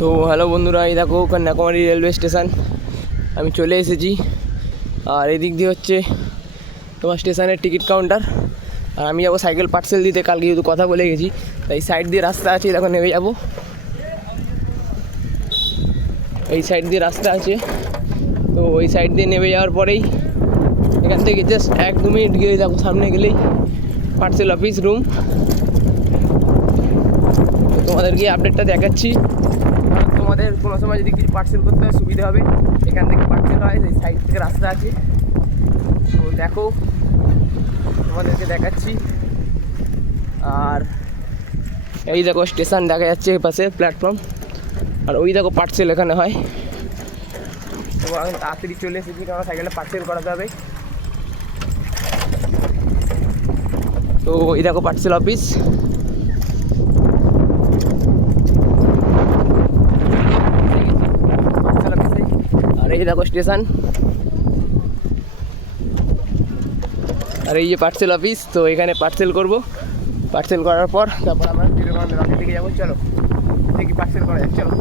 So hello বন্ধুরা, এই দেখো কন্যাকুমারী রেলওয়ে স্টেশন আমি চলে এসেছি। আর এদিক দিয়ে হচ্ছে তোমার স্টেশনের টিকিট কাউন্টার। আর আমি যাবো সাইকেল পার্সেল দিতে, কালকে যেহেতু কথা বলে গেছি, তাই সাইড দিয়ে রাস্তা আছে, দেখো নেমে যাবো। এই সাইড দিয়ে রাস্তা আছে, তো ওই সাইড দিয়ে নেমে যাওয়ার পরেই এখান থেকে জাস্ট 1-2 মিনিট গিয়ে দেখো সামনে গেলেই পার্সেল অফিস রুম। তো তোমাদেরকে আপডেটটা দেখাচ্ছি, তোমাদের কোনো সময় যদি কিছু পার্সেল করতে হয় সুবিধা হবে। এখান থেকে পার্সেল হয়, এই সাইড থেকে রাস্তা আছে। তো দেখো তোমাদেরকে দেখাচ্ছি। আর এই দেখো স্টেশন দেখা যাচ্ছে, এই পাশে প্ল্যাটফর্ম। আর ওই দেখো পার্সেল এখানে হয়। তো আমি তাড়াতাড়ি চলে এসেছি, কারণ সাইকেলে পার্সেল করাতে হবে। তো এই দেখো পার্সেল অফিস। আর এই দেখো স্টেশন, আর এই যে পার্সেল অফিস। তো এখানে পার্সেল করব, পার্সেল করার পর তারপর আমরা রকেট দিকে যাবো। চলো দেখি পার্সেল করা যাক, চলো।